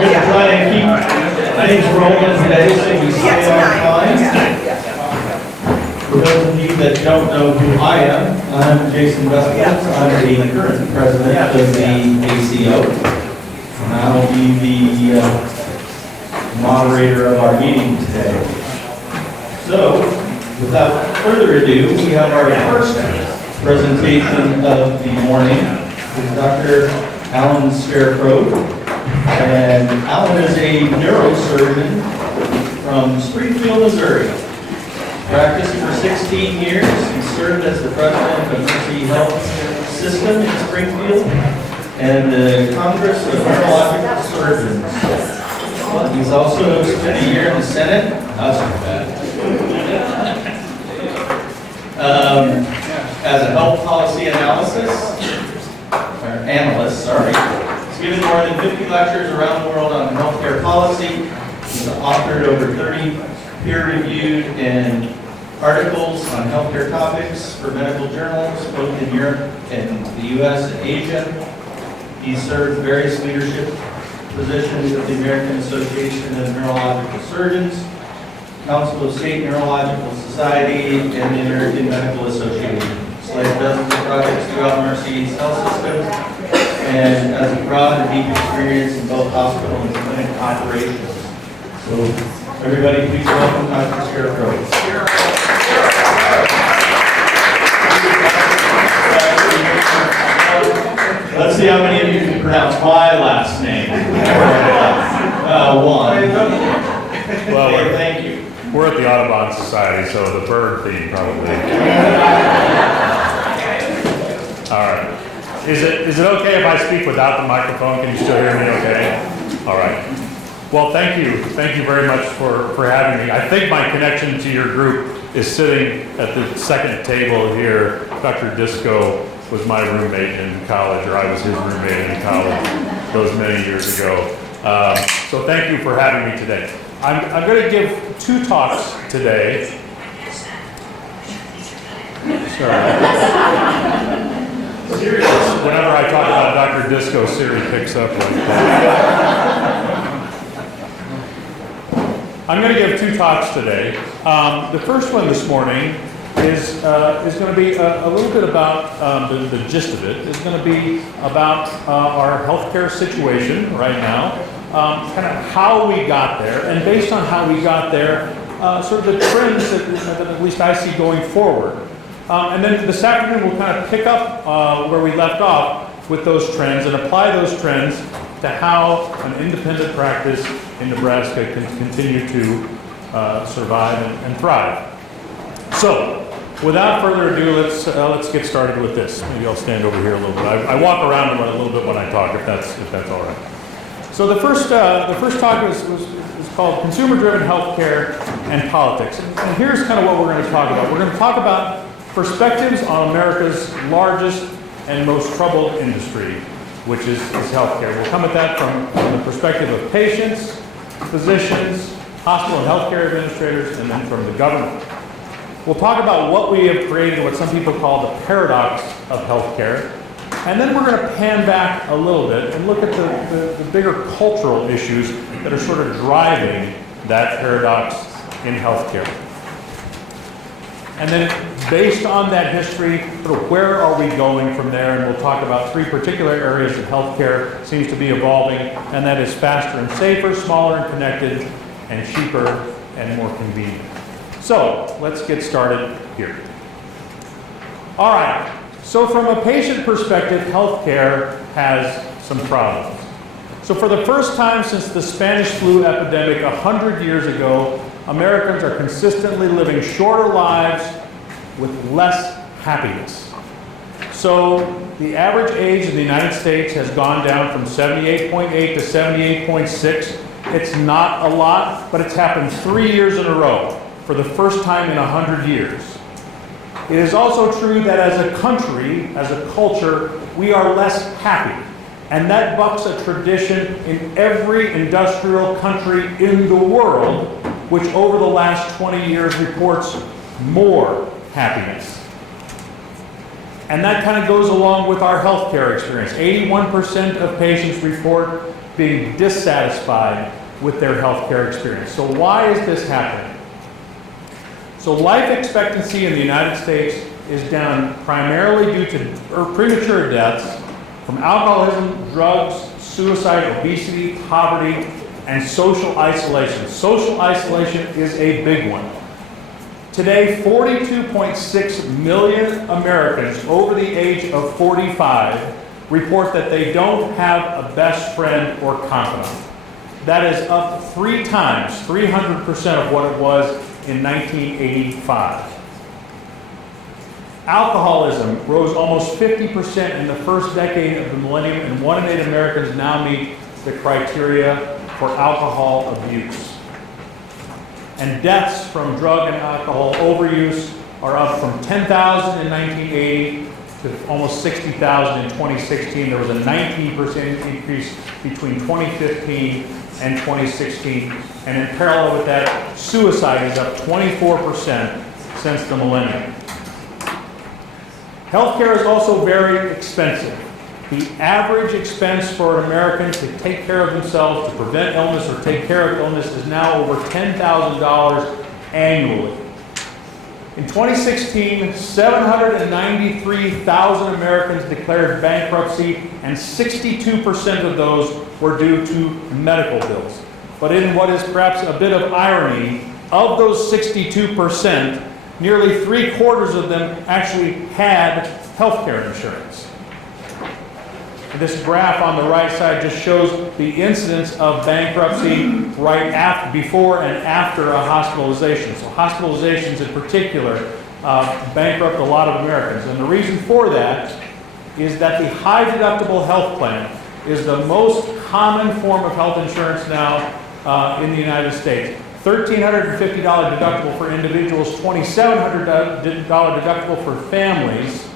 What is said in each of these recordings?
going to try and keep things rolling today so we stay on time. For those of you that don't know who I am, I'm Jason Westbrook. I'm the current president of the ACO. And I'll be the moderator of our meeting today. So, without further ado, we have our first presentation of the morning with Dr. Alan Scarrow. And Alan is a neurosurgeon from Springfield, Missouri. Practiced for 16 years. He served as the president of Mercy Health System in Springfield and the Congress of Neurological Surgeons. He's also spent a year in the Senate. That's not bad. As a health policy analyst, sorry. He's given more than 50 lectures around the world on healthcare policy. He's authored over 30 peer-reviewed and articles on healthcare topics for medical journals, both in Europe and the U.S. and Asia. He's served various leadership positions with the American Association of Neurological Surgeons, Council of State Neurological Society, and the American Medical Association. He's led dozens of projects throughout Mercy's health system, and has a broad and deep experience in both hospital and clinic operations. So, everybody, please welcome Dr. Scarrow. Let's see how many of you can pronounce my last name. One. Well, thank you. We're at the Audubon Society, so the bird theme probably. All right. Is it okay if I speak without the microphone? Can you still hear me okay? All right. Well, thank you. Thank you very much for having me. I think my connection to your group is sitting at the second table here. Dr. Disco was my roommate in college, or I was his roommate in college those many years ago. So thank you for having me today. I'm going to give two talks today. Sorry. Whenever I talk about Dr. Disco, Siri picks up like that. I'm going to give two talks today. The first one this morning is going to be a little bit about, the gist of it is going to be about our healthcare situation right now, kind of how we got there, and based on how we got there, sort of the trends that at least I see going forward. And then this afternoon we'll kind of pick up where we left off with those trends and apply those trends to how an independent practice in Nebraska can continue to survive and thrive. So, without further ado, let's get started with this. Maybe I'll stand over here a little bit. I walk around a little bit when I talk, if that's all right. So the first talk is called Consumer-Driven Healthcare and Politics. And here's kind of what we're going to talk about. We're going to talk about perspectives on America's largest and most troubled industry, which is healthcare. We'll come at that from the perspective of patients, physicians, hospital and healthcare administrators, and then from the government. We'll talk about what we have created, what some people call the paradox of healthcare, and then we're going to pan back a little bit and look at the bigger cultural issues that are sort of driving that paradox in healthcare. And then based on that history, sort of where are we going from there? And we'll talk about three particular areas that healthcare seems to be evolving, and that is faster and safer, smaller and connected, and cheaper and more convenient. So let's get started here. All right, so from a patient perspective, healthcare has some problems. So for the first time since the Spanish flu epidemic 100 years ago, Americans are consistently living shorter lives with less happiness. So the average age in the United States has gone down from 78.8 to 78.6. It's not a lot, but it's happened 3 years in a row for the first time in 100 years. It is also true that as a country, as a culture, we are less happy. And that bucks a tradition in every industrial country in the world, which over the last 20 years reports more happiness. And that kind of goes along with our healthcare experience. 81% of patients report being dissatisfied with their healthcare experience. So why is this happening? So life expectancy in the United States is down primarily due to premature deaths from alcoholism, drugs, suicide, obesity, poverty, and social isolation. Social isolation is a big one. Today, 42.6 million Americans over the age of 45 report that they don't have a best friend or confidant. That is up 3 times, 300% of what it was in 1985. Alcoholism rose almost 50% in the first decade of the millennium, and 1 in 8 Americans now meet the criteria for alcohol abuse. And deaths from drug and alcohol overuse are up from 10,000 in 1980 to almost 60,000 in 2016. There was a 19% increase between 2015 and 2016. And in parallel with that, suicide is up 24% since the millennium. Healthcare is also very expensive. The average expense for an American to take care of themselves, to prevent illness or take care of illness, is now over $10,000 annually. In 2016, 793,000 Americans declared bankruptcy, and 62% of those were due to medical bills. But in what is perhaps a bit of irony, of those 62%, nearly 3/4 of them actually had health care insurance. This graph on the right side just shows the incidence of bankruptcy before and after a hospitalization. So hospitalizations in particular bankrupt a lot of Americans. And the reason for that is that the high deductible health plan is the most common form of health insurance now in the United States. $1,350 deductible for individuals, $2,700 deductible for families.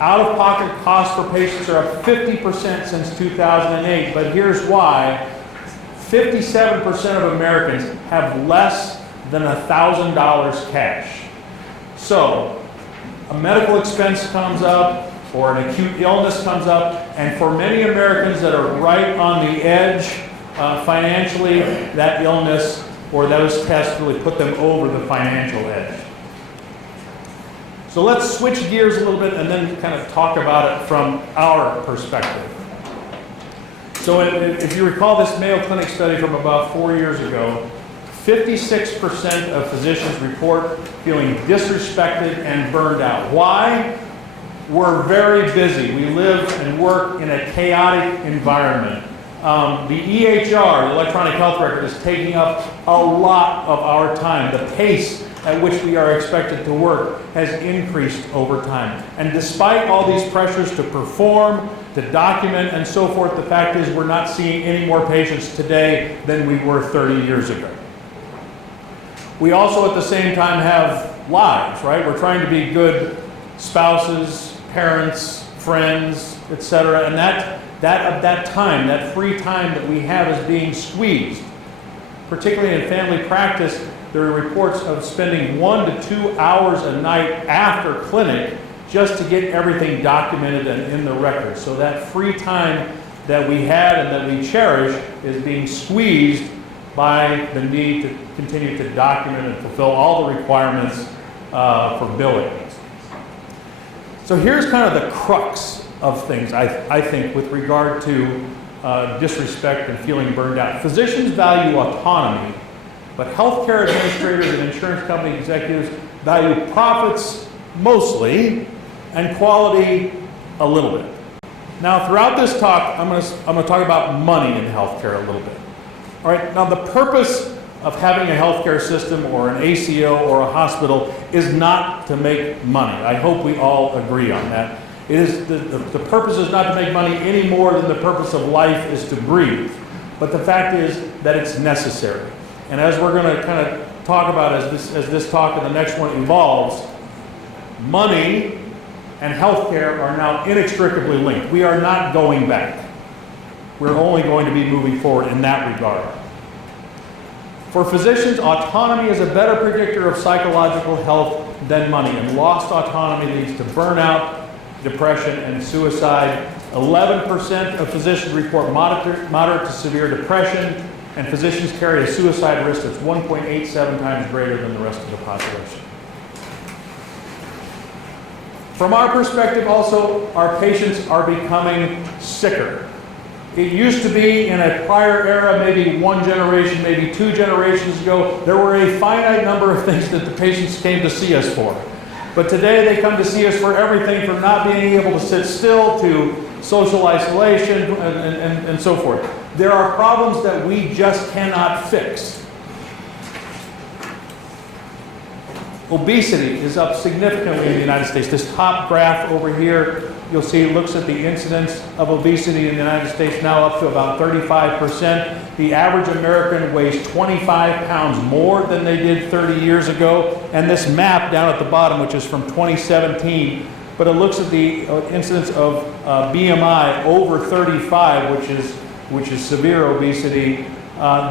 Out-of-pocket costs for patients are up 50% since 2008, but here's why. 57% of Americans have less than $1,000 cash. So, a medical expense comes up, or an acute illness comes up, and for many Americans that are right on the edge financially, that illness or those tests really put them over the financial edge. So let's switch gears a little bit and then kind of talk about it from our perspective. So if you recall this Mayo Clinic study from about 4 years ago, 56% of physicians report feeling disrespected and burned out. Why? We're very busy. We live and work in a chaotic environment. The EHR, the electronic health record, is taking up a lot of our time. The pace at which we are expected to work has increased over time. And despite all these pressures to perform, to document, and so forth, the fact is we're not seeing any more patients today than we were 30 years ago. We also at the same time have lives, right? We're trying to be good spouses, parents, friends, etc. And that time, that free time that we have is being squeezed. Particularly in family practice, there are reports of spending 1 to 2 hours a night after clinic just to get everything documented and in the record. So that free time that we had and that we cherish is being squeezed by the need to continue to document and fulfill all the requirements for billing. So here's kind of the crux of things, I think, with regard to disrespect and feeling burned out. Physicians value autonomy, but healthcare administrators and insurance company executives value profits mostly and quality a little bit. Now, throughout this talk, I'm going to talk about money in healthcare a little bit. All right. Now, the purpose of having a healthcare system or an ACO or a hospital is not to make money. I hope we all agree on that. It is the purpose is not to make money any more than the purpose of life is to breathe. But the fact is that it's necessary. And as we're going to kind of talk about as this talk and the next one evolves, money and healthcare are now inextricably linked. We are not going back. We're only going to be moving forward in that regard. For physicians, autonomy is a better predictor of psychological health than money, and lost autonomy leads to burnout, depression, and suicide. 11% of physicians report moderate to severe depression, and physicians carry a suicide risk that's 1.87 times greater than the rest of the population. From our perspective also, our patients are becoming sicker. It used to be in a prior era, maybe one generation, maybe two generations ago, there were a finite number of things that the patients came to see us for. But today they come to see us for everything from not being able to sit still to social isolation and so forth. There are problems that we just cannot fix. Obesity is up significantly in the United States. This top graph over here, you'll see, looks at the incidence of obesity in the United States, now up to about 35%. The average American weighs 25 pounds more than they did 30 years ago. And this map down at the bottom, which is from 2017, but it looks at the incidence of BMI over 35, which is severe obesity.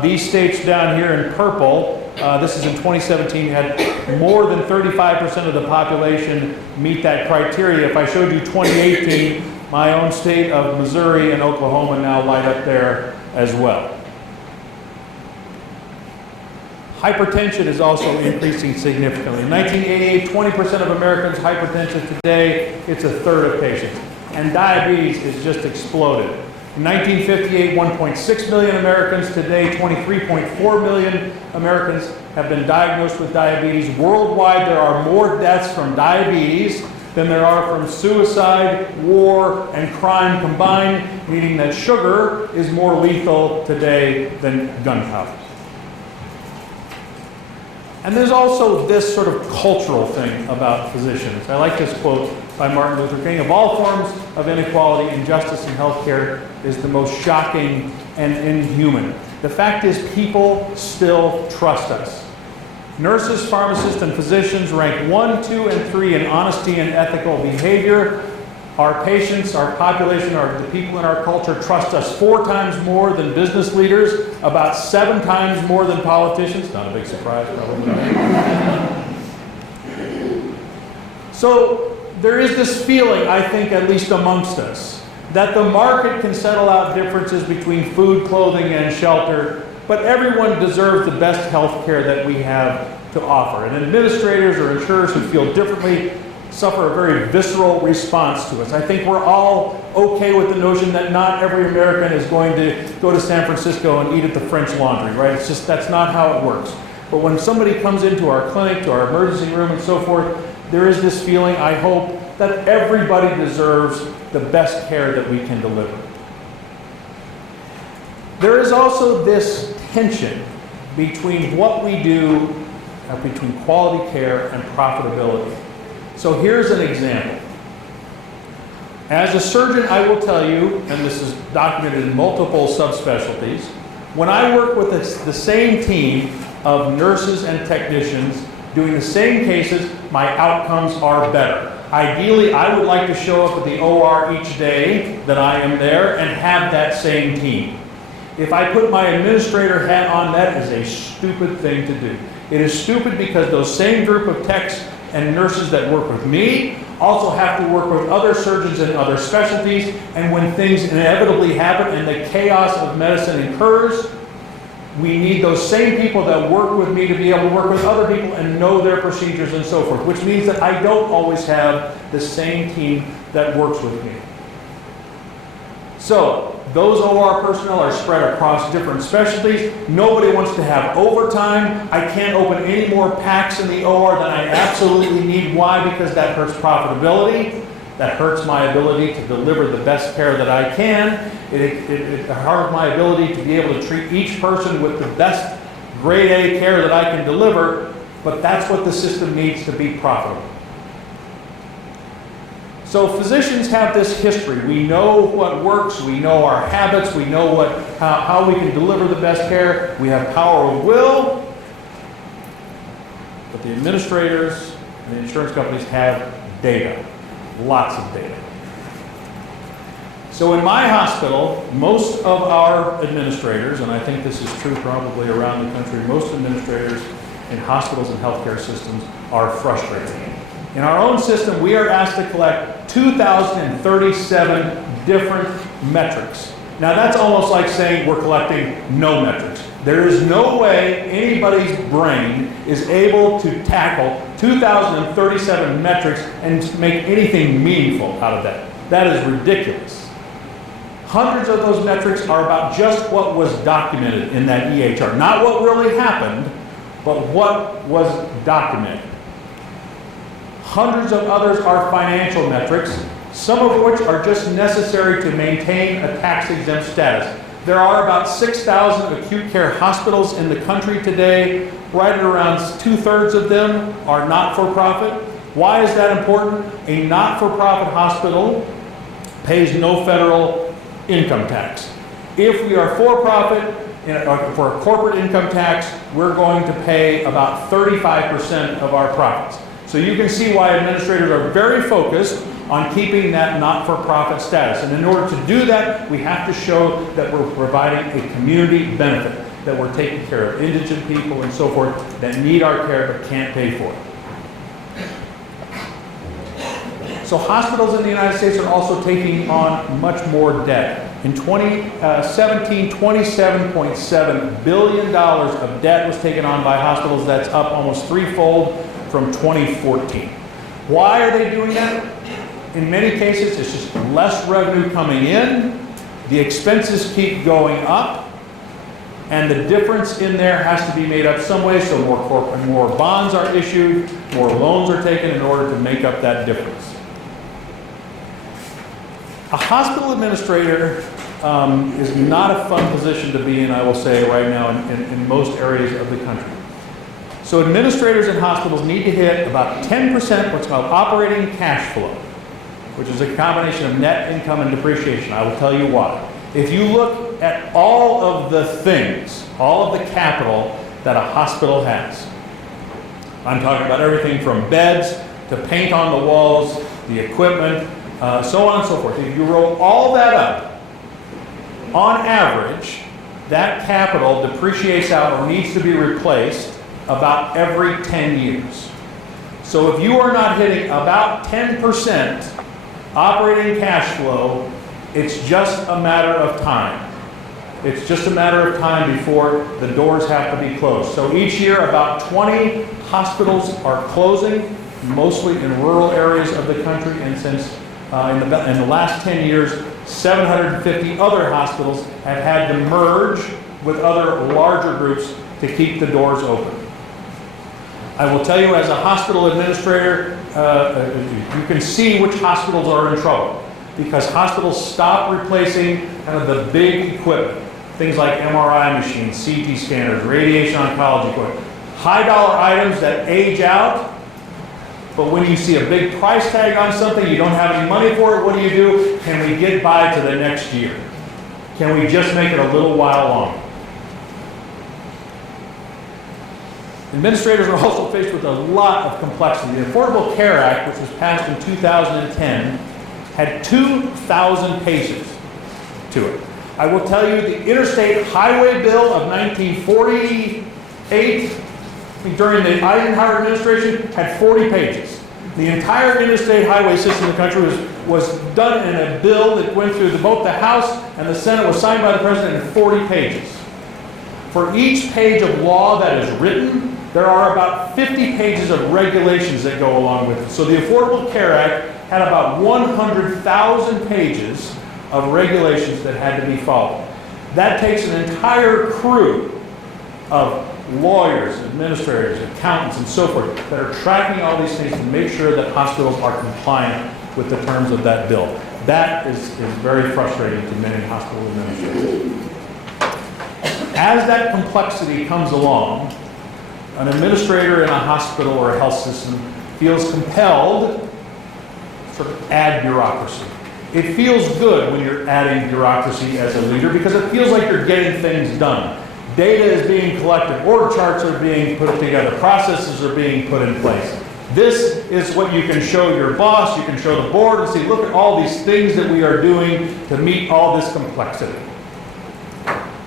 These states down here in purple, this is in 2017, had more than 35% of the population meet that criteria. If I showed you 2018, my own state of Missouri and Oklahoma now light up there as well. Hypertension is also increasing significantly. In 1988, 20% of Americans hypertension. Today, it's a third of patients. And diabetes has just exploded. In 1958, 1.6 million Americans. Today, 23.4 million Americans have been diagnosed with diabetes. Worldwide, there are more deaths from diabetes than there are from suicide, war, and crime combined, meaning that sugar is more lethal today than gunpowder. And there's also this sort of cultural thing about physicians. I like this quote by Martin Luther King: "Of all forms of inequality, injustice in healthcare is the most shocking and inhuman." The fact is, people still trust us. Nurses, pharmacists, and physicians rank 1, 2, and 3 in honesty and ethical behavior. Our patients, our population, the people in our culture trust us 4 times more than business leaders, about 7 times more than politicians. Not a big surprise, probably. So there is this feeling, I think, at least amongst us, that the market can settle out differences between food, clothing, and shelter, but everyone deserves the best health care that we have to offer. And administrators or insurers who feel differently suffer a very visceral response to us. I think we're all okay with the notion that not every American is going to go to San Francisco and eat at the French Laundry, right? It's just, that's not how it works. But when somebody comes into our clinic, to our emergency room and so forth, there is this feeling, I hope, that everybody deserves the best care that we can deliver. There is also this tension between what we do, between quality care and profitability. So here's an example. As a surgeon, I will tell you, and this is documented in multiple subspecialties, when I work with the same team of nurses and technicians doing the same cases, my outcomes are better. Ideally, I would like to show up at the OR each day that I am there and have that same team. If I put my administrator hat on, that is a stupid thing to do. It is stupid because those same group of techs and nurses that work with me also have to work with other surgeons in other specialties, and when things inevitably happen and the chaos of medicine occurs, we need those same people that work with me to be able to work with other people and know their procedures and so forth, which means that I don't always have the same team that works with me. So, those OR personnel are spread across different specialties. Nobody wants to have overtime. I can't open any more packs in the OR than I absolutely need. Why? Because that hurts profitability. That hurts my ability to deliver the best care that I can. It hurts my ability to be able to treat each person with the best grade A care that I can deliver. But that's what the system needs to be profitable. So physicians have this history. We know what works, we know our habits, we know how we can deliver the best care. We have power of will, but the administrators and the insurance companies have data, lots of data. So in my hospital, most of our administrators, and I think this is true probably around the country, most administrators in hospitals and healthcare systems are frustrated. In our own system, we are asked to collect 2,037 different metrics. Now that's almost like saying we're collecting no metrics. There is no way anybody's brain is able to tackle 2,037 metrics and make anything meaningful out of that. That is ridiculous. Hundreds of those metrics are about just what was documented in that EHR. Not what really happened, but what was documented. Hundreds of others are financial metrics, some of which are just necessary to maintain a tax-exempt status. There are about 6,000 acute care hospitals in the country today. Right at around 2/3 of them are not-for-profit. Why is that important? A not-for-profit hospital pays no federal income tax. If we are for-profit, for a corporate income tax, we're going to pay about 35% of our profits. So you can see why administrators are very focused on keeping that not-for-profit status. And in order to do that, we have to show that we're providing a community benefit, that we're taking care of indigent people and so forth that need our care but can't pay for it. So hospitals in the United States are also taking on much more debt. In 2017, $27.7 billion of debt was taken on by hospitals. That's up almost threefold from 2014. Why are they doing that? In many cases, it's just less revenue coming in, the expenses keep going up, and the difference in there has to be made up some way, so more bonds are issued, more loans are taken in order to make up that difference. A hospital administrator is not a fun position to be in, I will say right now, in most areas of the country. So administrators in hospitals need to hit about 10% what's called operating cash flow, which is a combination of net income and depreciation. I will tell you why. If you look at all of the things, all of the capital that a hospital has, I'm talking about everything from beds to paint on the walls, the equipment, so on and so forth. If you roll all that up, on average, that capital depreciates out or needs to be replaced about every 10 years. So if you are not hitting about 10% operating cash flow, it's just a matter of time. It's just a matter of time before the doors have to be closed. So each year about 20 hospitals are closing, mostly in rural areas of the country, and since in the last 10 years, 750 other hospitals have had to merge with other larger groups to keep the doors open. I will tell you, as a hospital administrator, you can see which hospitals are in trouble, because hospitals stop replacing kind of the big equipment, things like MRI machines, CT scanners, radiation oncology equipment, high dollar items that age out. But when you see a big price tag on something, you don't have any money for it, what do? Can we get by to the next year? Can we just make it a little while longer? Administrators are also faced with a lot of complexity. The Affordable Care Act, which was passed in 2010, had 2,000 pages to it. I will tell you, the Interstate Highway Bill of 1948, during the Eisenhower administration, had 40 pages. The entire interstate highway system in the country was done in a bill that went through both the House and the Senate, was signed by the President in 40 pages. For each page of law that is written, there are about 50 pages of regulations that go along with it. So the Affordable Care Act had about 100,000 pages of regulations that had to be followed. That takes an entire crew of lawyers, administrators, accountants, and so forth that are tracking all these things to make sure that hospitals are compliant with the terms of that bill. That is very frustrating to many hospital administrators. As that complexity comes along, an administrator in a hospital or a health system feels compelled to sort of add bureaucracy. It feels good when you're adding bureaucracy as a leader because it feels like you're getting things done. Data is being collected, org charts are being put together, processes are being put in place. This is what you can show your boss, you can show the board and say, look at all these things that we are doing to meet all this complexity.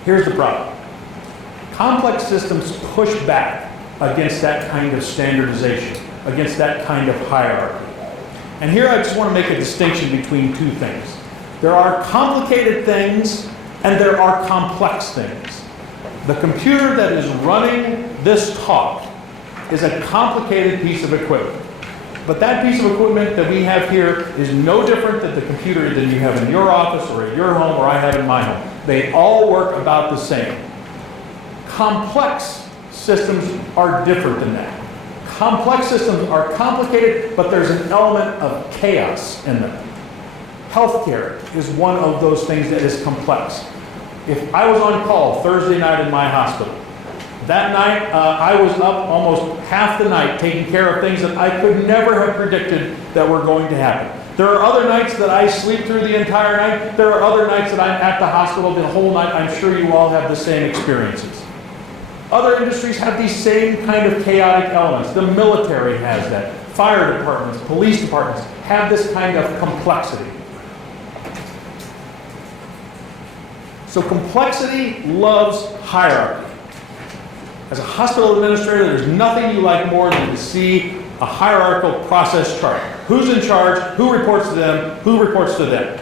Here's the problem. Complex systems push back against that kind of standardization, against that kind of hierarchy. And here I just want to make a distinction between two things. There are complicated things and there are complex things. The computer that is running this talk is a complicated piece of equipment. But that piece of equipment that we have here is no different than the computer that you have in your office or at your home or I have in my home. They all work about the same. Complex systems are different than that. Complex systems are complicated, but there's an element of chaos in them. Healthcare is one of those things that is complex. If I was on call Thursday night in my hospital, that night I was up almost half the night taking care of things that I could never have predicted that were going to happen. There are other nights that I sleep through the entire night. There are other nights that I'm at the hospital the whole night. I'm sure you all have the same experiences. Other industries have these same kind of chaotic elements. The military has that. Fire departments, police departments have this kind of complexity. So complexity loves hierarchy. As a hospital administrator, there's nothing you like more than to see a hierarchical process chart. Who's in charge, who reports to them, who reports to them.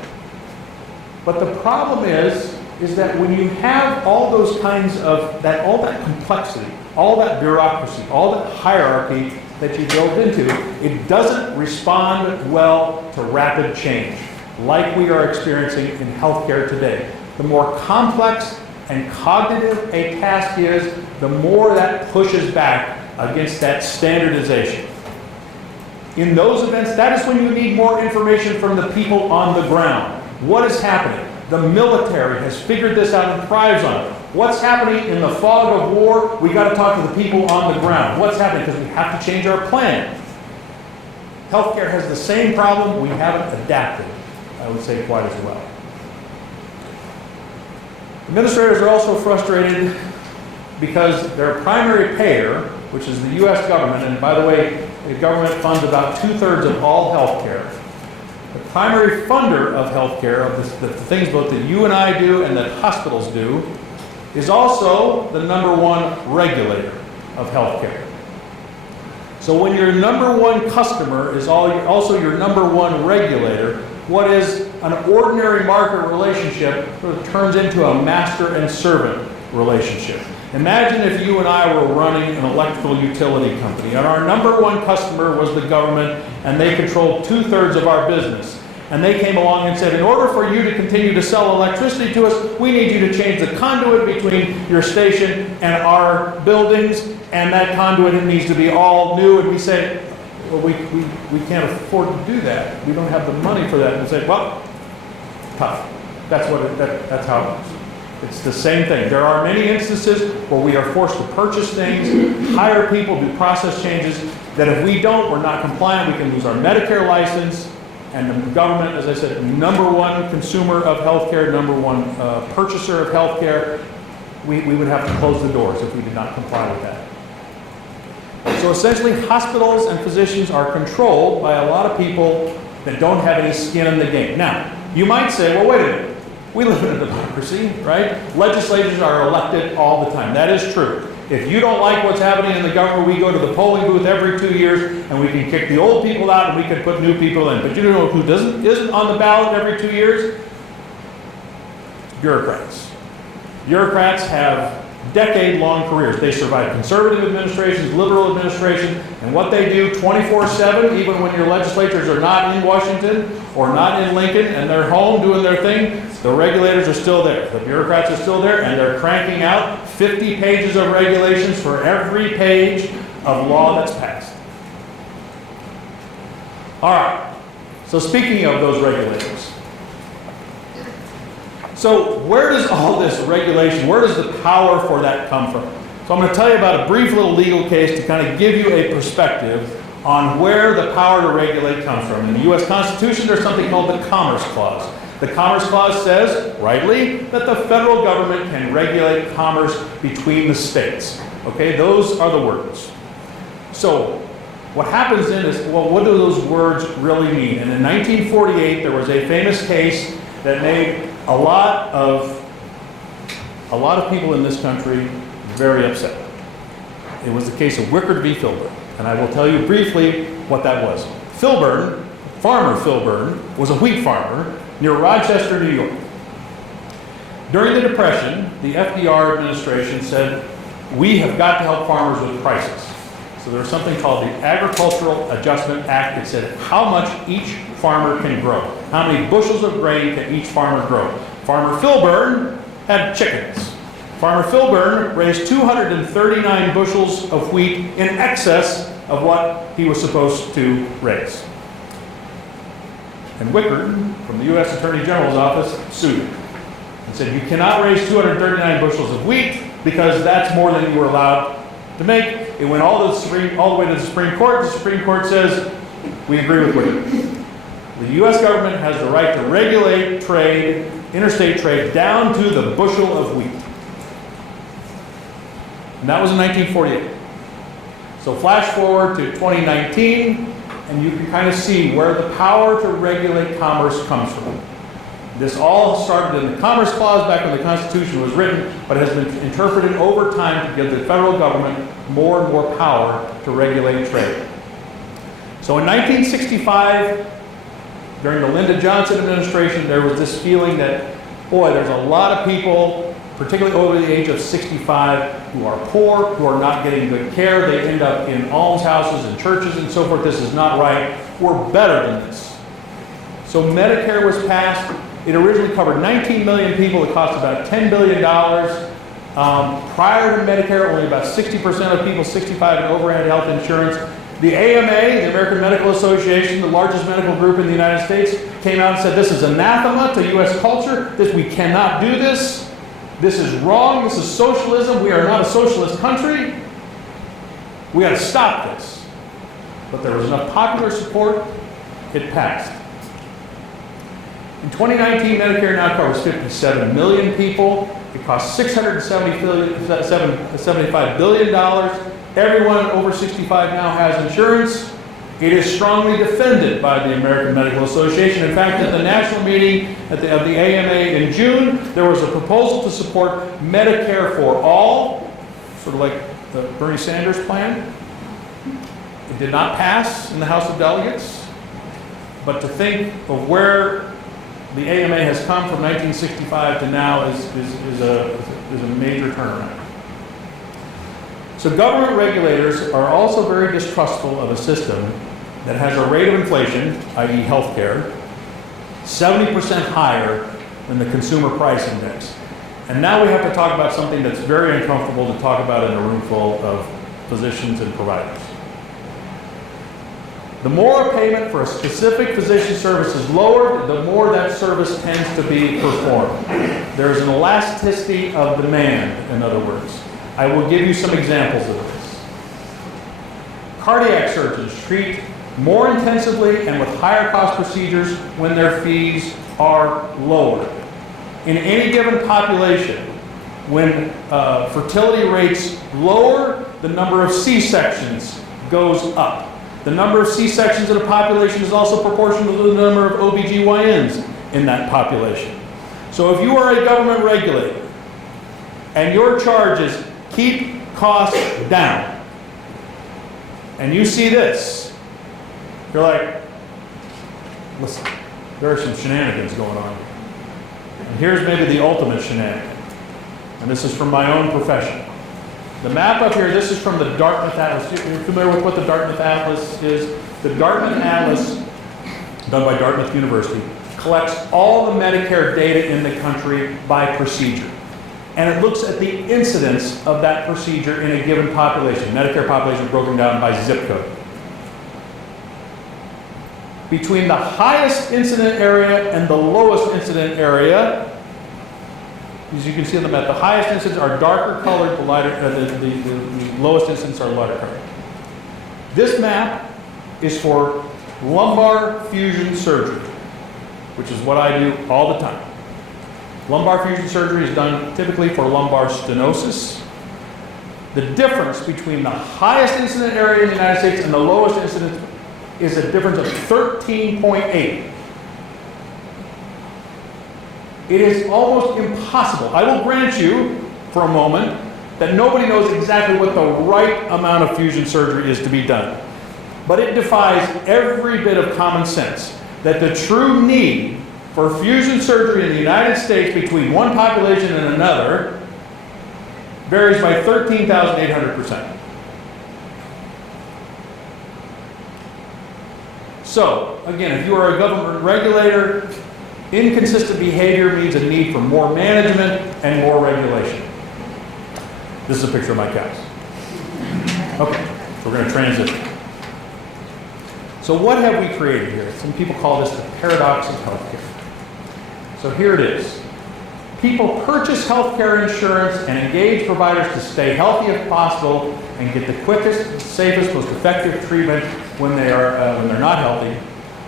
But the problem is that when you have all those kinds of, all that complexity, all that bureaucracy, all that hierarchy that you build into, it doesn't respond well to rapid change, like we are experiencing in healthcare today. The more complex and cognitive a task is, the more that pushes back against that standardization. In those events, that is when you need more information from the people on the ground. What is happening? The military has figured this out and thrives on it. What's happening in the fog of war? We got to talk to the people on the ground. What's happening? Because we have to change our plan. Healthcare has the same problem. We haven't adapted, I would say, quite as well. Administrators are also frustrated because their primary payer, which is the U.S. government, and by the way, the government funds about 2/3 of all health care. The primary funder of health care, of the things both that you and I do and that hospitals do, is also the #1 regulator of health care. So when your #1 customer is also your #1 regulator, what is an ordinary market relationship sort of turns into a master and servant relationship. Imagine if you and I were running an electrical utility company and our #1 customer was the government and they controlled 2/3 of our business. And they came along and said, in order for you to continue to sell electricity to us, we need you to change the conduit between your station and our buildings, and that conduit needs to be all new. And we say, well, we can't afford to do that. We don't have the money for that. And say, well, tough. That's how it is. It's the same thing. There are many instances where we are forced to purchase things, hire people, do process changes, that if we don't, we're not compliant, we can lose our Medicare license, and the government, as I said, #1 consumer of healthcare, #1 purchaser of healthcare, we would have to close the doors if we did not comply with that. So essentially, hospitals and physicians are controlled by a lot of people that don't have any skin in the game. Now, you might say, well, wait a minute. We live in a democracy, right? Legislators are elected all the time. That is true. If you don't like what's happening in the government, we go to the polling booth every 2 years and we can kick the old people out and we can put new people in. But you know who isn't on the ballot every 2 years? Bureaucrats. Bureaucrats have decade-long careers. They survive conservative administrations, liberal administrations, and what they do 24/7, even when your legislators are not in Washington or not in Lincoln and they're home doing their thing, the regulators are still there. The bureaucrats are still there, and they're cranking out 50 pages of regulations for every page of law that's passed. All right. So speaking of those regulators, so where does all this regulation, where does the power for that come from? So I'm going to tell you about a brief little legal case to kind of give you a perspective on where the power to regulate comes from. In the U.S. Constitution, there's something called the Commerce Clause. The Commerce Clause says, rightly, that the federal government can regulate commerce between the states. Okay, those are the words. So what happens then is, well, what do those words really mean? And in 1948, there was a famous case that made a lot of people in this country very upset. It was the case of Wickard v. Filburn, and I will tell you briefly what that was. Filburn, Farmer Filburn, was a wheat farmer near Rochester, New York. During the Depression, the FDR administration said, we have got to help farmers with prices. So there was something called the Agricultural Adjustment Act that said how much each farmer can grow. How many bushels of grain can each farmer grow? Farmer Filburn had chickens. Farmer Filburn raised 239 bushels of wheat in excess of what he was supposed to raise. And Wickard, from the U.S. Attorney General's office, sued him and said, you cannot raise 239 bushels of wheat because that's more than you were allowed to make. It went all the way to the Supreme Court. The Supreme Court says, we agree with Wickard. The U.S. government has the right to regulate trade, interstate trade, down to the bushel of wheat. And that was in 1948. So flash forward to 2019, and you can kind of see where the power to regulate commerce comes from. This all started in the Commerce Clause back when the Constitution was written, but has been interpreted over time to give the federal government more and more power to regulate trade. So in 1965, during the Lyndon Johnson administration, there was this feeling that, boy, there's a lot of people, particularly over the age of 65, who are poor, who are not getting good care. They end up in almshouses and churches and so forth. This is not right. We're better than this. So Medicare was passed. It originally covered 19 million people. It cost about $10 billion. Prior to Medicare, only about 60% of people 65 and over had health insurance. The AMA, the American Medical Association, the largest medical group in the United States, came out and said, this is anathema to U.S. culture. We cannot do this. This is wrong. This is socialism. We are not a socialist country. We got to stop this. But there was enough popular support, it passed. In 2019, Medicare now covers 57 million people. It costs $675 billion. Everyone over 65 now has insurance. It is strongly defended by the American Medical Association. In fact, at the national meeting of the AMA in June, there was a proposal to support Medicare for all, sort of like the Bernie Sanders plan. It did not pass in the House of Delegates. But to think of where the AMA has come from 1965 to now is a major turnaround. So government regulators are also very distrustful of a system that has a rate of inflation, i.e. healthcare, 70% higher than the consumer price index. And now we have to talk about something that's very uncomfortable to talk about in a room full of physicians and providers. The more a payment for a specific physician service is lowered, the more that service tends to be performed. There is an elasticity of demand, in other words. I will give you some examples of this. Cardiac surgeons treat more intensively and with higher cost procedures when their fees are lowered. In any given population, when fertility rates lower, the number of C-sections goes up. The number of C-sections in a population is also proportional to the number of OBGYNs in that population. So if you are a government regulator and your charge is keep costs down, and you see this, you're like, listen, there are some shenanigans going on. And here's maybe the ultimate shenanigan. And this is from my own profession. The map up here, this is from the Dartmouth Atlas. You're familiar with what the Dartmouth Atlas is? The Dartmouth Atlas, done by Dartmouth University, collects all the Medicare data in the country by procedure. And it looks at the incidence of that procedure in a given population. Medicare population broken down by zip code. Between the highest incident area and the lowest incident area, as you can see on the map, the highest incidents are darker colored, the lowest incidents are lighter colored. This map is for lumbar fusion surgery, which is what I do all the time. Lumbar fusion surgery is done typically for lumbar stenosis. The difference between the highest incident area in the United States and the lowest incident is a difference of 13.8. It is almost impossible. I will grant you for a moment that nobody knows exactly what the right amount of fusion surgery is to be done. But it defies every bit of common sense that the true need for fusion surgery in the United States between one population and another varies by 13,800%. So, again, if you are a government regulator, inconsistent behavior means a need for more management and more regulation. This is a picture of my cows. Okay, so we're going to transition. So what have we created here? Some people call this the paradox of healthcare. So here it is. People purchase healthcare insurance and engage providers to stay healthy if possible and get the quickest, safest, most effective treatment when they're not healthy.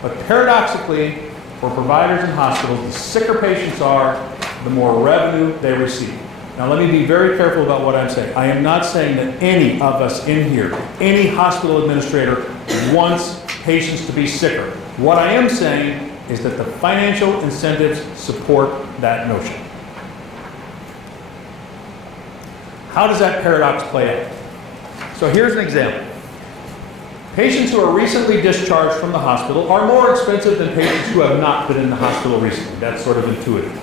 But paradoxically, for providers and hospitals, the sicker patients are, the more revenue they receive. Now let me be very careful about what I'm saying. I am not saying that any of us in here, any hospital administrator, wants patients to be sicker. What I am saying is that the financial incentives support that notion. How does that paradox play out? So here's an example. Patients who are recently discharged from the hospital are more expensive than patients who have not been in the hospital recently. That's sort of intuitive.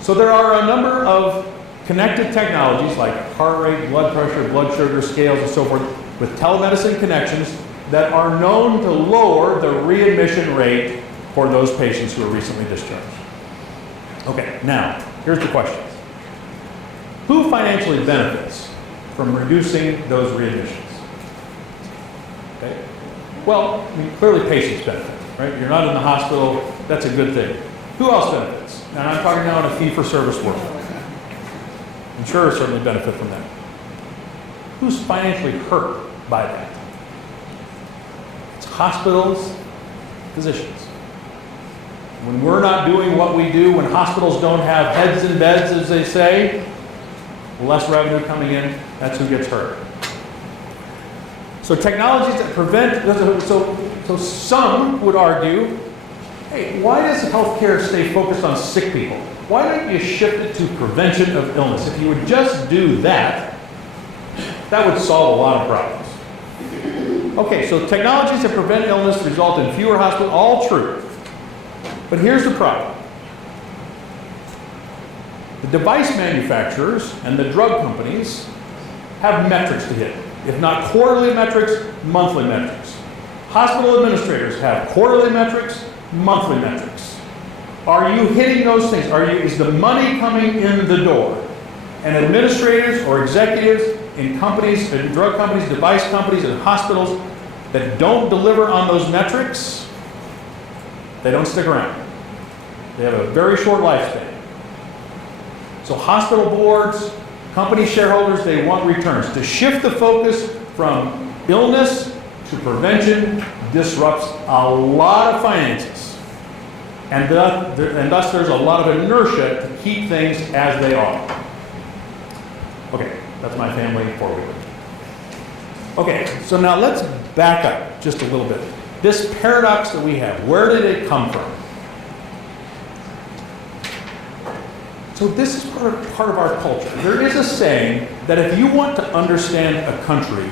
So there are a number of connected technologies like heart rate, blood pressure, blood sugar scales, and so forth with telemedicine connections that are known to lower the readmission rate for those patients who are recently discharged. Okay, now, here's the question. Who financially benefits from reducing those readmissions? Okay. Well, I mean, clearly patients benefit, right? You're not in the hospital, that's a good thing. Who else benefits? And I'm talking now in a fee-for-service world. Insurers certainly benefit from that. Who's financially hurt by that? It's hospitals, physicians. When we're not doing what we do, when hospitals don't have heads in beds, as they say, less revenue coming in, that's who gets hurt. So technologies that prevent, so some would argue, hey, why does healthcare stay focused on sick people? Why don't you shift it to prevention of illness? If you would just do that, that would solve a lot of problems. Okay, so technologies that prevent illness result in fewer hospitals, all true. But here's the problem. The device manufacturers and the drug companies have metrics to hit. If not quarterly metrics, monthly metrics. Hospital administrators have quarterly metrics, monthly metrics. Are you hitting those things? Is the money coming in the door? And administrators or executives in companies, in drug companies, device companies, and hospitals that don't deliver on those metrics, they don't stick around. They have a very short lifespan. So hospital boards, company shareholders, they want returns. To shift the focus from illness to prevention disrupts a lot of finances. And thus there's a lot of inertia to keep things as they are. Okay, that's my family forward. Okay, so now let's back up just a little bit. This paradox that we have, where did it come from? So this is part of our culture. There is a saying that if you want to understand a country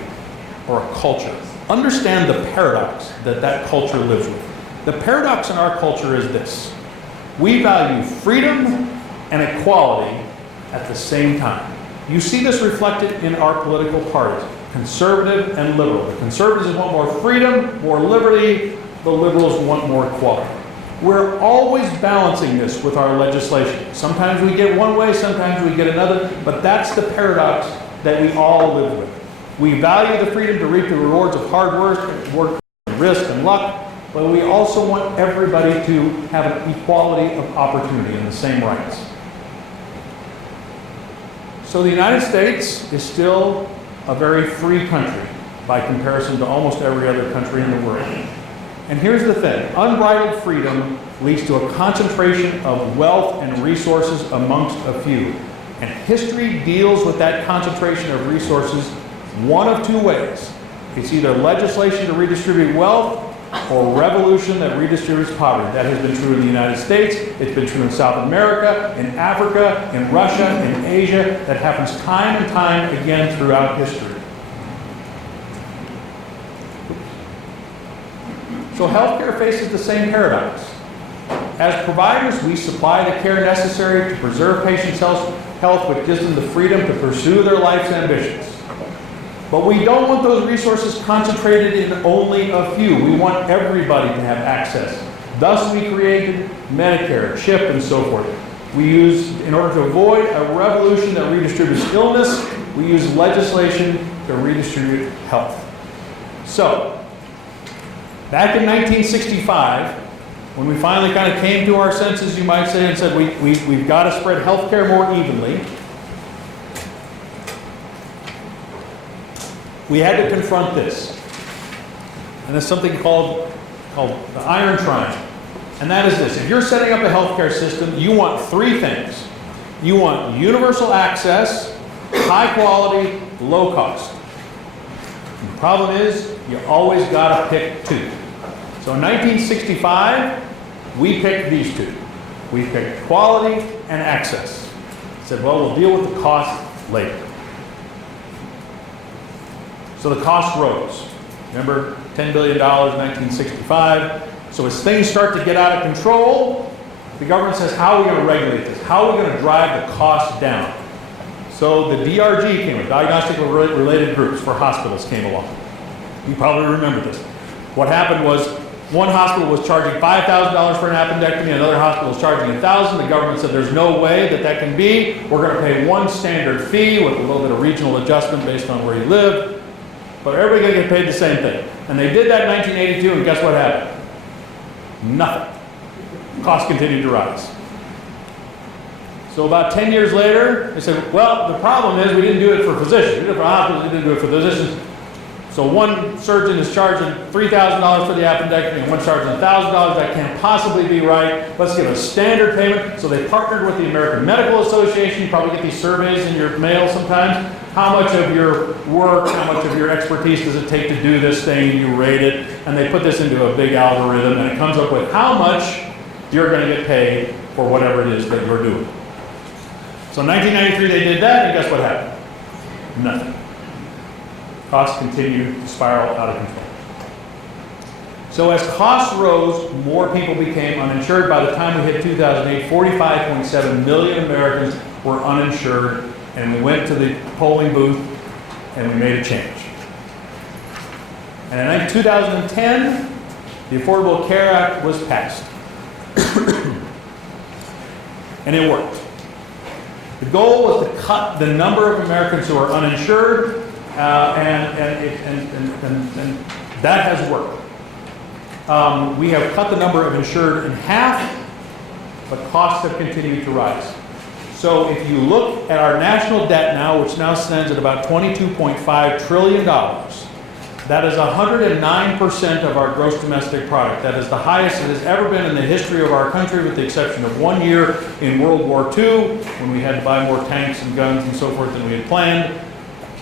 or a culture, understand the paradox that that culture lives with. The paradox in our culture is this. We value freedom and equality at the same time. You see this reflected in our political parties, conservative and liberal. The conservatives want more freedom, more liberty. The liberals want more equality. We're always balancing this with our legislation. Sometimes we get one way, sometimes we get another, but that's the paradox that we all live with. We value the freedom to reap the rewards of hard work, risk, and luck, but we also want everybody to have an equality of opportunity and the same rights. So the United States is still a very free country by comparison to almost every other country in the world. And here's the thing, unbridled freedom leads to a concentration of wealth and resources amongst a few. And history deals with that concentration of resources one of two ways. It's either legislation to redistribute wealth or revolution that redistributes poverty. That has been true in the United States, it's been true in South America, in Africa, in Russia, in Asia. That happens time and time again throughout history. So healthcare faces the same paradox. as providers, we supply the care necessary to preserve patients' health with gives them the freedom to pursue their life's ambitions. But we don't want those resources concentrated in only a few. We want everybody to have access. Thus, we created Medicare, CHIP, and so forth. We use, in order to avoid a revolution that redistributes illness, we use legislation to redistribute health. So, back in 1965, when we finally kind of came to our senses, you might say, and said, we've got to spread health care more evenly, we had to confront this. And there's something called the Iron Triangle. And that is this: if you're setting up a healthcare system, you want three things. You want universal access, high quality, low cost. And the problem is, you always got to pick two. So in 1965, we picked these two. We picked quality and access. Said, well, we'll deal with the cost later. So the cost rose. Remember, $10 billion in 1965. So as things start to get out of control, the government says, how are we going to regulate this? How are we going to drive the cost down? So the DRG came, Diagnostic Related Groups for Hospitals, came along. You probably remember this. What happened was, one hospital was charging $5,000 for an appendectomy, another hospital was charging $1,000. The government said there's no way that that can be. We're going to pay one standard fee with a little bit of regional adjustment based on where you live. But everybody going to get paid the same thing. And they did that in 1982, and guess what happened? Nothing. Costs continued to rise. So about 10 years later, they said, well, the problem is we didn't do it for physicians. We did it for hospitals, we didn't do it for physicians. So one surgeon is charging $3,000 for the appendectomy and one charging $1,000. That can't possibly be right. Let's give a standard payment. So they partnered with the American Medical Association. You probably get these surveys in your mail sometimes. How much of your work, how much of your expertise does it take to do this thing? And you rate it. And they put this into a big algorithm, and it comes up with how much you're going to get paid for whatever it is that you're doing. So in 1993 they did that, and guess what happened? Nothing. Costs continued to spiral out of control. So as costs rose, more people became uninsured. By the time we hit 2008, 45.7 million Americans were uninsured, and we went to the polling booth and we made a change. And in 2010, the Affordable Care Act was passed. And it worked. The goal was to cut the number of Americans who are uninsured, and that has worked. We have cut the number of insured in half, but costs have continued to rise. So if you look at our national debt now, which now stands at about $22.5 trillion, that is 109% of our gross domestic product. That is the highest it has ever been in the history of our country, with the exception of 1 year in World War II, when we had to buy more tanks and guns and so forth than we had planned.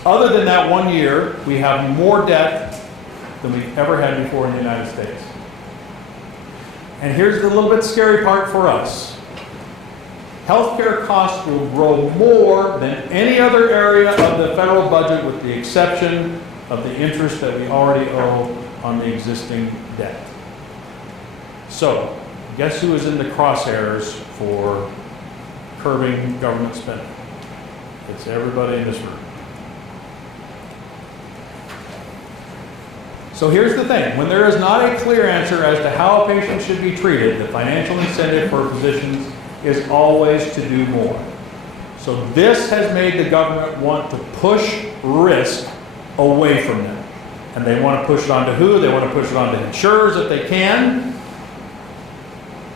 Other than that 1 year, we have more debt than we've ever had before in the United States. And here's the little bit scary part for us. Healthcare costs will grow more than any other area of the federal budget, with the exception of the interest that we already owe on the existing debt. So, guess who is in the crosshairs for curbing government spending? It's everybody in this room. So here's the thing. When there is not a clear answer as to how a patient should be treated, the financial incentive for physicians is always to do more. So this has made the government want to push risk away from them. And they want to push it onto who? They want to push it onto insurers if they can.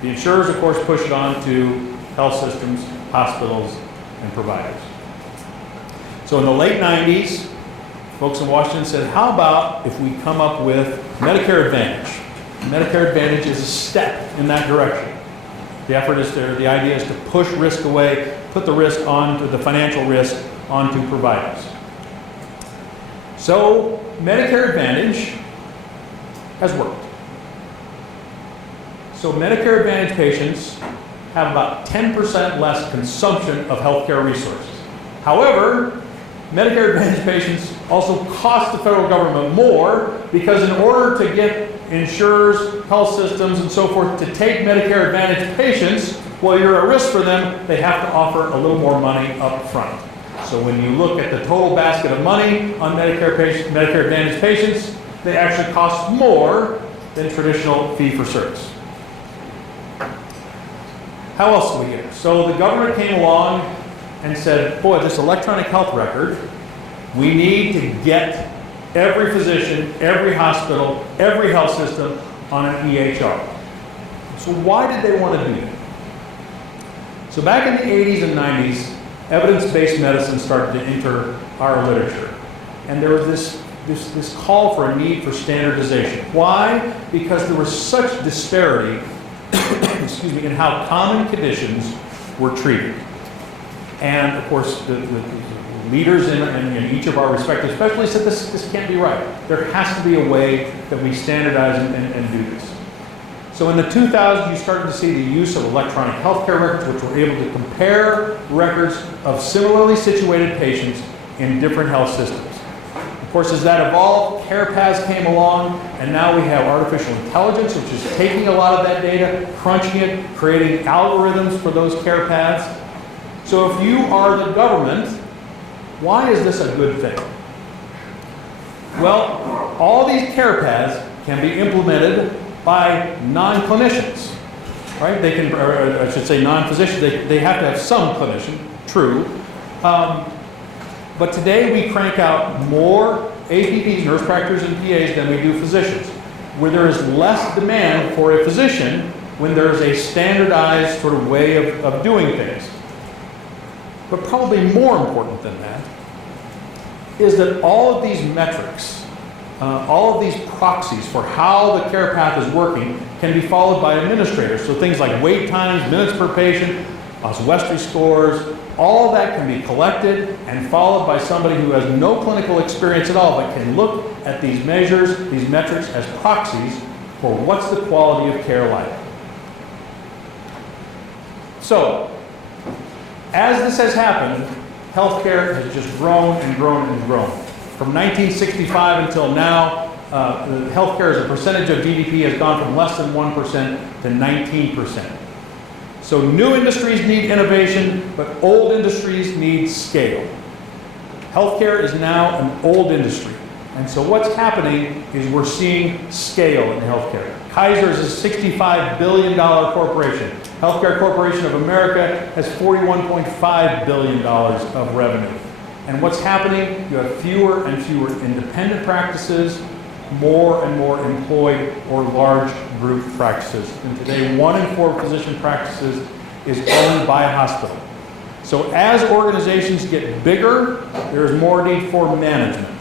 The insurers, of course, push it on to health systems, hospitals, and providers. So in the late 90s, folks in Washington said, how about if we come up with Medicare Advantage? Medicare Advantage is a step in that direction. The effort is there, the idea is to push risk away, put the risk onto the financial risk onto providers. So Medicare Advantage has worked. So Medicare Advantage patients have about 10% less consumption of healthcare resources. However, Medicare Advantage patients also cost the federal government more, because in order to get insurers health systems and so forth to take Medicare Advantage patients, well, you're a risk for them, they have to offer a little more money up front. So when you look at the total basket of money on Medicare Advantage patients, they actually cost more than traditional fee-for-service. How else do we get it? So the government came along and said, boy, this electronic health record, we need to get every physician, every hospital, every health system on an EHR. So why did they want to do that? So back in the 80s and 90s, evidence-based medicine started to enter our literature. And there was this call for a need for standardization. Why? Because there was such disparity excuse me, in how common conditions were treated. And of course, the leaders in each of our respective specialties said this can't be right. There has to be a way that we standardize and do this. So in the 2000s, you started to see the use of electronic healthcare records, which were able to compare records of similarly situated patients in different health systems. Of course, as that evolved, care paths came along, and now we have artificial intelligence, which is taking a lot of that data, crunching it, creating algorithms for those care paths. So if you are the government, why is this a good thing? Well, all these care paths can be implemented by non-clinicians, right? They can, or I should say non-physicians, they have to have some clinician, true. But today we crank out more APPs, nurse practitioners and PAs, than we do physicians, where there is less demand for a physician when there is a standardized sort of way of doing things. But probably more important than that is that all of these metrics, all of these proxies for how the care path is working can be followed by administrators. So things like wait times, minutes per patient, Oswestry scores, all of that can be collected and followed by somebody who has no clinical experience at all, but can look at these measures, these metrics as proxies for what's the quality of care like. So, as this has happened, healthcare has just grown and grown and grown. From 1965 until now, the healthcare as a percentage of GDP has gone from less than 1% to 19%. So new industries need innovation, but old industries need scale. Healthcare is now an old industry. And so what's happening is we're seeing scale in healthcare. Kaiser is a $65 billion corporation. Healthcare Corporation of America has $41.5 billion of revenue. And what's happening? You have fewer and fewer independent practices, more and more employed or large group practices. And today, 1 in 4 physician practices is owned by a hospital. So as organizations get bigger, there is more need for management.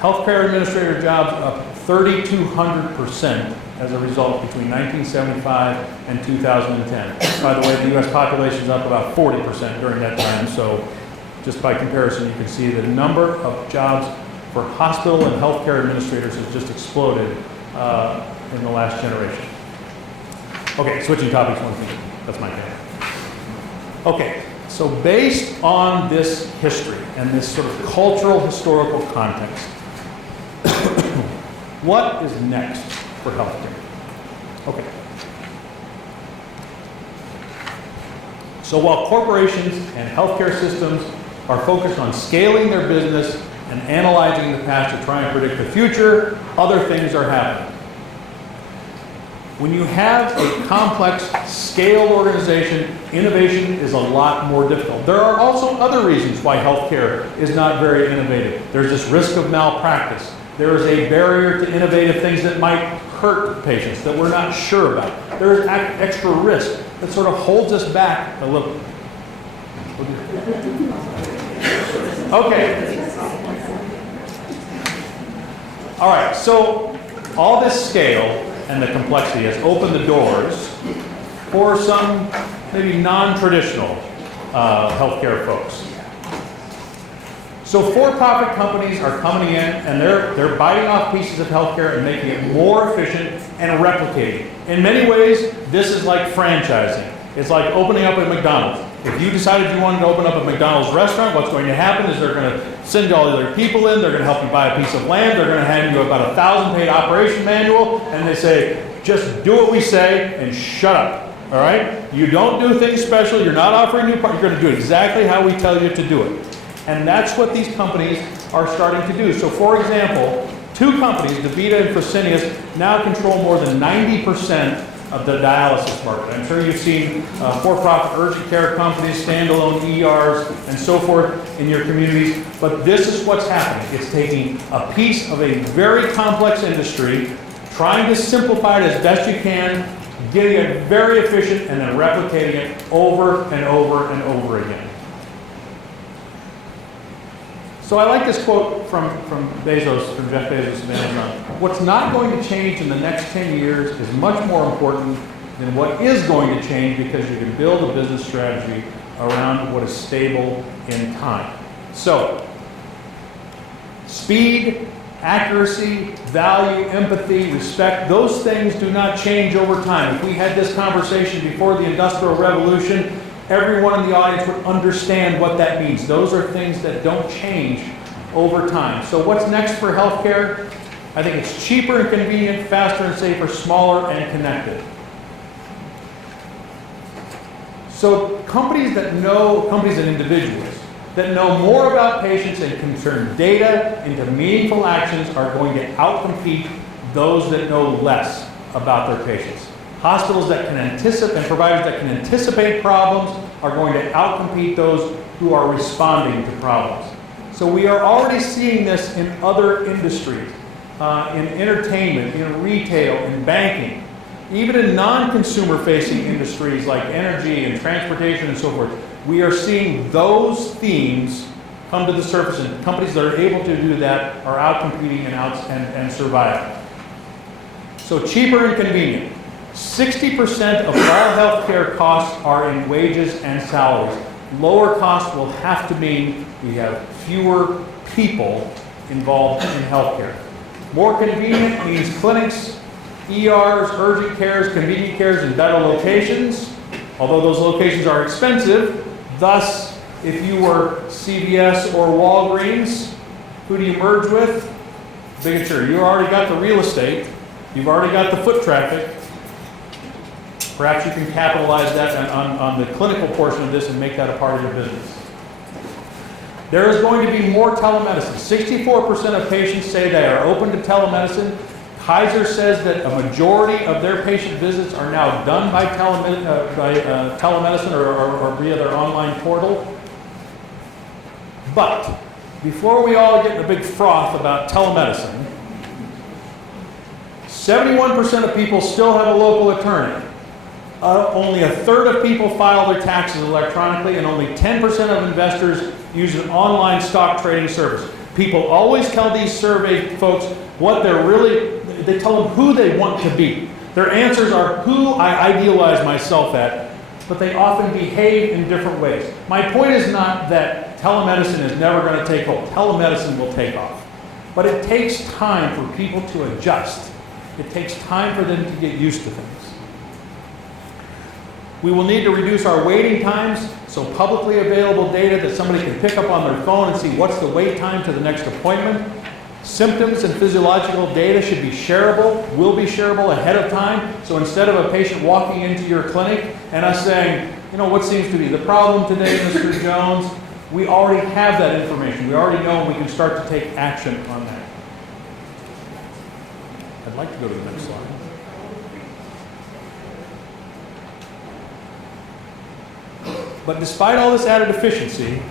Healthcare administrator jobs up 3,200% as a result between 1975 and 2010. By the way, the US population is up about 40% during that time, so just by comparison, you can see the number of jobs for hospital and healthcare administrators has just exploded in the last generation. Okay, switching topics once again. That's my bad. Okay, so based on this history and this sort of cultural, historical context, what is next for healthcare? Okay. So while corporations and healthcare systems are focused on scaling their business and analyzing the past to try and predict the future, other things are happening. When you have a complex, scaled organization, innovation is a lot more difficult. There are also other reasons why healthcare is not very innovative. There's this risk of malpractice. There is a barrier to innovative things that might hurt patients that we're not sure about. There's extra risk that sort of holds us back a little. Okay. All right, so all this scale and the complexity has opened the doors for some maybe non-traditional healthcare folks. So for-profit companies are coming in and they're biting off pieces of healthcare and making it more efficient and replicating. In many ways, this is like franchising. It's like opening up a McDonald's. If you decided you wanted to open up a McDonald's restaurant, what's going to happen is they're going to send all their people in, they're going to help you buy a piece of land, they're going to hand you about 1,000-page operation manual, and they say, just do what we say and shut up, all right? You don't do things special, you're not offering new parts, you're going to do exactly how we tell you to do it. And that's what these companies are starting to do. So for example, two companies, DaVita and Fresenius, now control more than 90% of the dialysis market. I'm sure you've seen for-profit urgent care companies, standalone ERs, and so forth in your communities. But this is what's happening. It's taking a piece of a very complex industry, trying to simplify it as best you can, getting it very efficient, and then replicating it over and over and over again. So I like this quote from Bezos, from Jeff Bezos of Amazon. What's not going to change in the next 10 years is much more important than what is going to change, because you can build a business strategy around what is stable in time. So, speed, accuracy, value, empathy, respect, those things do not change over time. If we had this conversation before the Industrial Revolution, everyone in the audience would understand what that means. Those are things that don't change over time. So what's next for healthcare? I think it's cheaper and convenient, faster and safer, smaller and connected. So companies and individuals that know more about patients and can turn data into meaningful actions are going to outcompete those that know less about their patients. Hospitals that can anticipate, and providers that can anticipate problems, are going to outcompete those who are responding to problems. So we are already seeing this in other industries, in entertainment, in retail, in banking, even in non-consumer facing industries like energy and transportation and so forth. We are seeing those themes come to the surface, and companies that are able to do that are outcompeting and surviving. So cheaper and convenient. 60% of all healthcare costs are in wages and salaries. Lower costs will have to mean we have fewer people involved in healthcare. More convenient means clinics, ERs, urgent cares, convenient cares in better locations, although those locations are expensive. Thus, if you were CVS or Walgreens, who do you merge with? Big insurer. You already got the real estate. You've already got the foot traffic. Perhaps you can capitalize that on the clinical portion of this and make that a part of your business. There is going to be more telemedicine. 64% of patients say they are open to telemedicine. Kaiser says that a majority of their patient visits are now done by telemedicine or via their online portal. But before we all get in a big froth about telemedicine, 71% of people still have a local attorney. Only a third of people file their taxes electronically, and only 10% of investors use an online stock trading service. People always tell these survey folks what they tell them who they want to be. Their answers are who I idealize myself at, but they often behave in different ways. My point is not that telemedicine is never going to take hold. Telemedicine will take off. But it takes time for people to adjust. It takes time for them to get used to things. We will need to reduce our waiting times, so publicly available data that somebody can pick up on their phone and see what's the wait time to the next appointment. Symptoms and physiological data should be shareable, will be shareable ahead of time. So instead of a patient walking into your clinic and us saying, what seems to be the problem today, Mr. Jones, we already have that information. We already know, and we can start to take action on that. I'd like to go to the next slide. But despite all this added efficiency,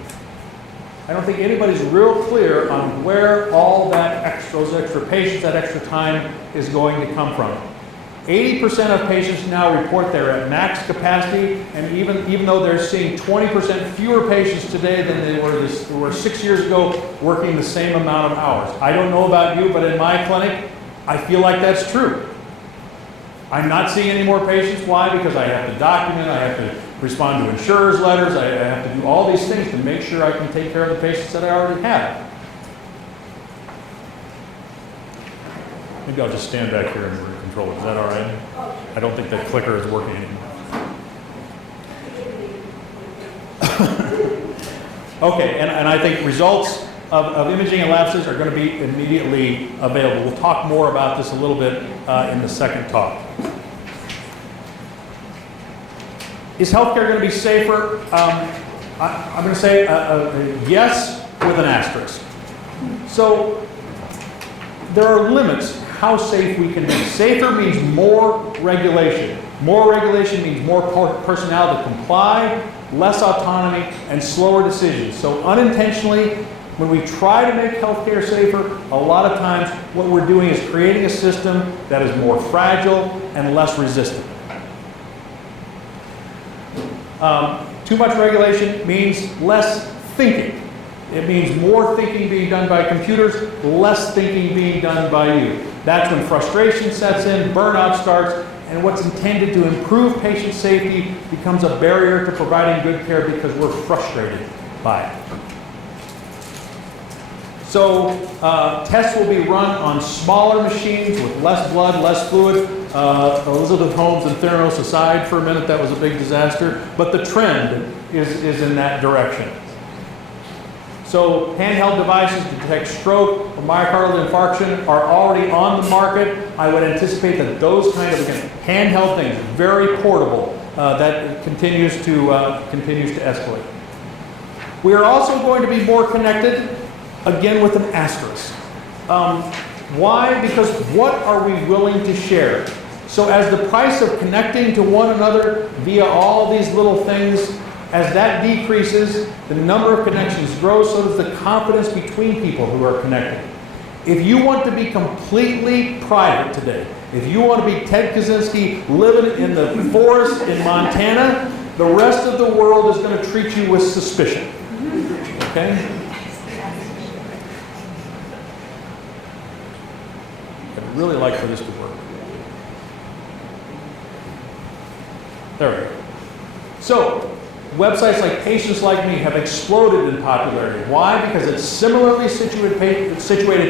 I don't think anybody's real clear on where all those extra patients, that extra time is going to come from. 80% of patients now report they're at max capacity, and even though they're seeing 20% fewer patients today than they were 6 years ago, working the same amount of hours. I don't know about you, but in my clinic, I feel like that's true. I'm not seeing any more patients. Why? Because I have to document, I have to respond to insurers' letters, I have to do all these things to make sure I can take care of the patients that I already have. Maybe I'll just stand back here and control it. Is that all right? I don't think that clicker is working anymore. Okay, and I think results of imaging and labs are going to be immediately available. We'll talk more about this a little bit in the second talk. Is healthcare going to be safer? I'm going to say yes with an asterisk. So there are limits how safe we can be. Safer means more regulation. More regulation means more personnel to comply, less autonomy, and slower decisions. So unintentionally, when we try to make healthcare safer, a lot of times what we're doing is creating a system that is more fragile and less resistant. Too much regulation means less thinking. It means more thinking being done by computers, less thinking being done by you. That's when frustration sets in, burnout starts, and what's intended to improve patient safety becomes a barrier to providing good care because we're frustrated by it. So tests will be run on smaller machines with less blood, less fluid. Elizabeth Holmes and Theranos aside for a minute, that was a big disaster. But the trend is in that direction. So handheld devices to detect stroke or myocardial infarction are already on the market. I would anticipate that those kind of, again, handheld things, very portable, that continues to escalate. We are also going to be more connected, again with an asterisk. Why? Because what are we willing to share? So as the price of connecting to one another via all these little things, as that decreases, the number of connections grows, so does the confidence between people who are connected. If you want to be completely private today, if you want to be Ted Kaczynski living in the forest in Montana, the rest of the world is going to treat you with suspicion. Okay? I'd really like for this to work. There we go. So, websites like Patients Like Me have exploded in popularity. Why? Because it's similarly situated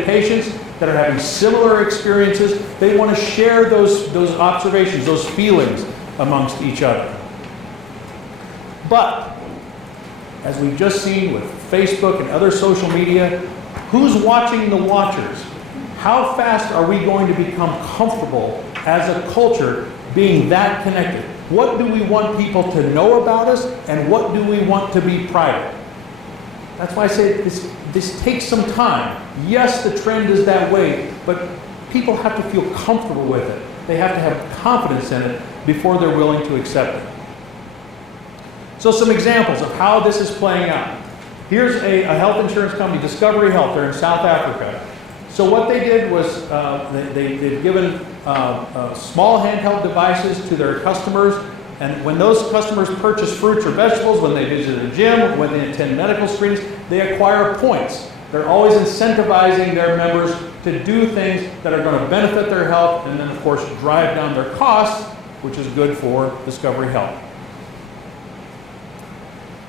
patients that are having similar experiences. They want to share those observations, those feelings amongst each other. But, as we've just seen with Facebook and other social media, who's watching the watchers? How fast are we going to become comfortable as a culture being that connected? What do we want people to know about us, and what do we want to be private? That's why I say this takes some time. Yes, the trend is that way, but people have to feel comfortable with it. They have to have confidence in it before they're willing to accept it. So some examples of how this is playing out. Here's a health insurance company, Discovery Health, they're in South Africa. So what they did was they've given small handheld devices to their customers, and when those customers purchase fruits or vegetables, when they visit a gym, when they attend medical screenings, they acquire points. They're always incentivizing their members to do things that are going to benefit their health and then, of course, drive down their costs, which is good for Discovery Health.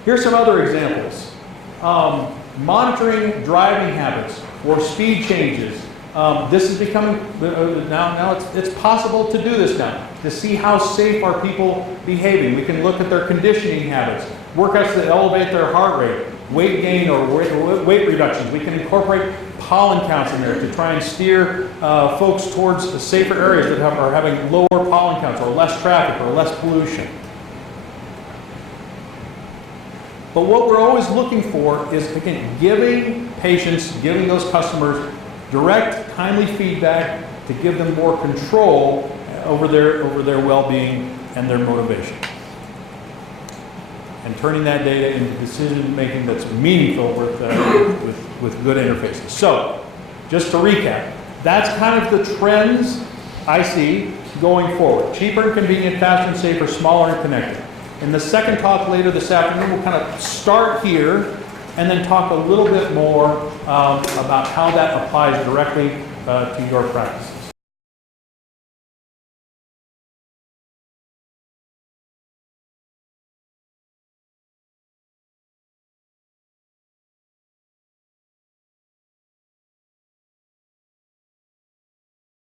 Here's some other examples. Monitoring driving habits or speed changes. This is becoming, now it's possible to do this now, to see how safe are people behaving. We can look at their conditioning habits, workouts that elevate their heart rate, weight gain or weight reductions. We can incorporate pollen counts in there to try and steer folks towards safer areas that are having lower pollen counts or less traffic or less pollution. But what we're always looking for is, again, giving patients, giving those customers direct, timely feedback to give them more control over their well-being and their motivation. And turning that data into decision-making that's meaningful with good interfaces. So, just to recap, that's kind of the trends I see going forward. Cheaper and convenient, faster and safer, smaller and connected. In the second talk later this afternoon, we'll kind of start here and then talk a little bit more about how that applies directly to your practice.